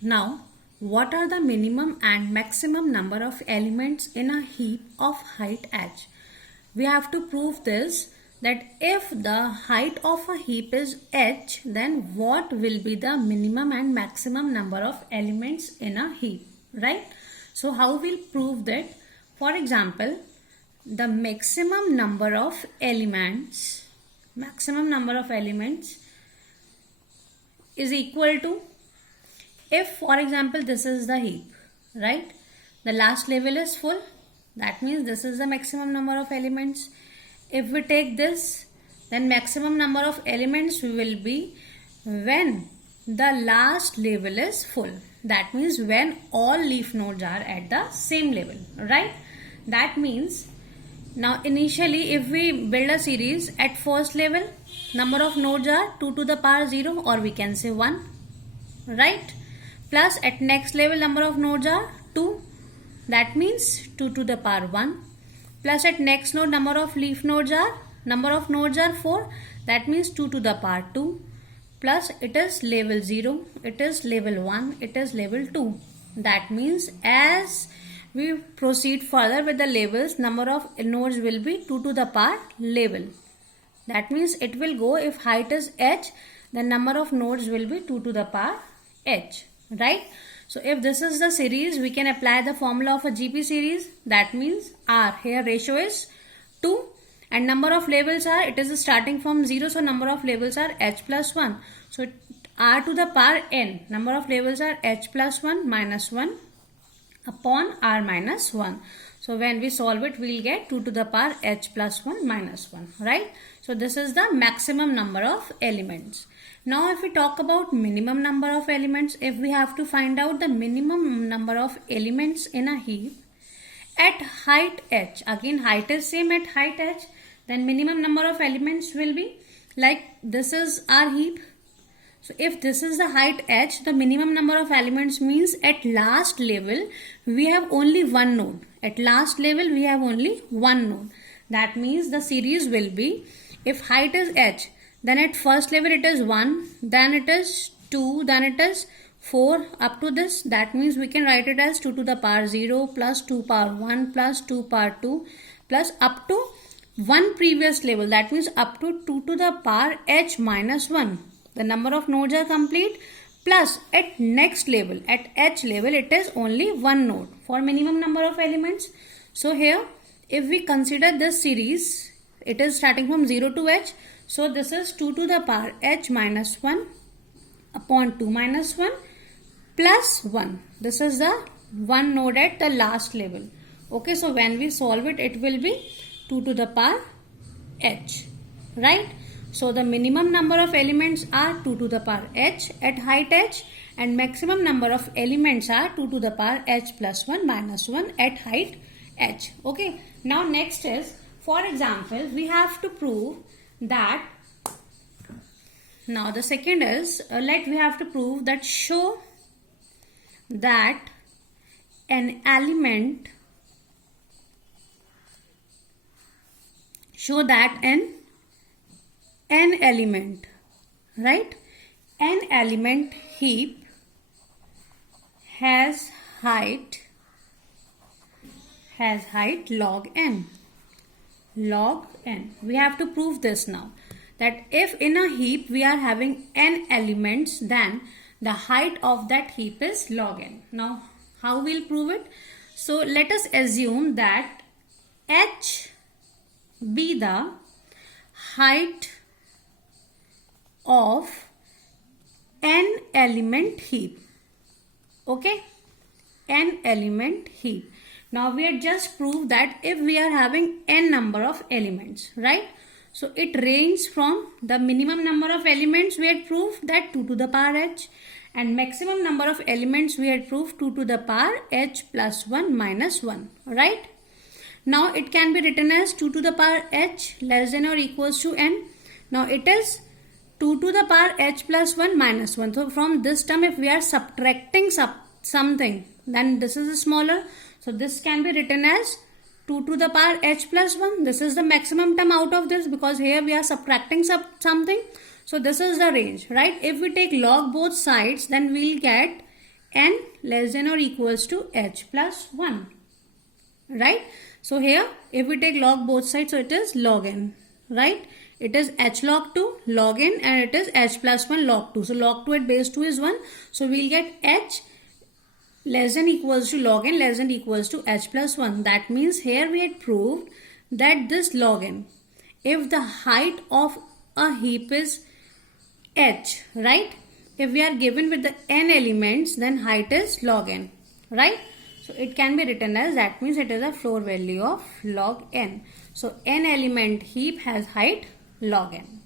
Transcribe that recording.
Now, what are the minimum and maximum number of elements in a heap of height h? We have to prove this, that if the height of a heap is h, then what will be the minimum and maximum number of elements in a heap, right? So how we'll prove that? For example, the maximum number of elements is equal to, if for example this is the heap, right, the last level is full, that means this is the maximum number of elements. If we take this, then maximum number of elements will be when the last level is full, that means when all leaf nodes are at the same level, right? That means now initially if we build a series, at first level number of nodes are 2 to the power 0, or we can say 1, right? Plus at next level number of nodes are 2, that means 2 to the power 1, plus at next node number of nodes are 4, that means 2 to the power 2, plus it is level 0, it is level 1, it is level 2. That means as we proceed further with the levels, number of nodes will be 2 to the power level. That means it will go, if height is h, the number of nodes will be 2 to the power h, right? So if this is the series, we can apply the formula of a GP series. That means R, here ratio is 2 and number of levels are, it is starting from 0, so number of levels are h plus 1. So R to the power n, number of levels are h plus 1 minus 1 upon R minus 1. So when we solve it, we will get 2 to the power h plus 1 minus 1, right? So this is the maximum number of elements. Now if we talk about minimum number of elements, if we have to find out the minimum number of elements in a heap at height h, again height is same at height h, then minimum number of elements will be, like this is our heap. So if this is the height h, the minimum number of elements means at last level we have only one node. At last level we have only one node. That means the series will be, if height is h, then at first level it is 1, then it is 2, then it is 4 up to this. That means we can write it as 2 to the power 0 plus 2 power 1 plus 2 power 2 plus up to one previous level. That means up to 2 to the power h minus 1. The number of nodes are complete, plus at next level, at h level, it is only one node for minimum number of elements. So here, if we consider this series, it is starting from 0 to h. So this is 2 to the power h minus 1 upon 2 minus 1 plus 1. This is the one node at the last level. Okay, so when we solve it, it will be 2 to the power h, right? So the minimum number of elements are 2 to the power h at height h, and maximum number of elements are 2 to the power h plus 1 minus 1 at height h. Okay. Now next is, for example, we have to prove that, now the second is, we have to prove that show that an element, an element, right? An element heap has height log n. Log n. We have to prove this now, that if in a heap we are having n elements, then the height of that heap is log n. Now how we'll prove it? So let us assume that h be the height of n element heap. Okay, n element heap. Now we had just proved that if we are having n number of elements, right? So it ranges from the minimum number of elements, we had proved that 2 to the power h, and maximum number of elements we had proved 2 to the power h plus 1 minus 1, right? Now it can be written as 2 to the power h less than or equals to n. Now it is 2 to the power h plus 1 minus 1. So from this term, if we are subtracting something, then this is smaller. So this can be written as 2 to the power h plus 1. This is the maximum term out of this, because here we are subtracting something. So this is the range, right? If we take log both sides, then we'll get n less than or equals to h plus 1, right? So here if we take log both sides, so it is log n, right? It is h log 2 log n and it is h plus 1 log 2. So log 2 at base 2 is 1. So we'll get h less than equals to log n less than equals to h plus 1. That means here we had proved that this log n, if the height of a heap is h, right? If we are given with the n elements, then height is log n, right? So it can be written as, that means it is a floor value of log n. So n element heap has height log n.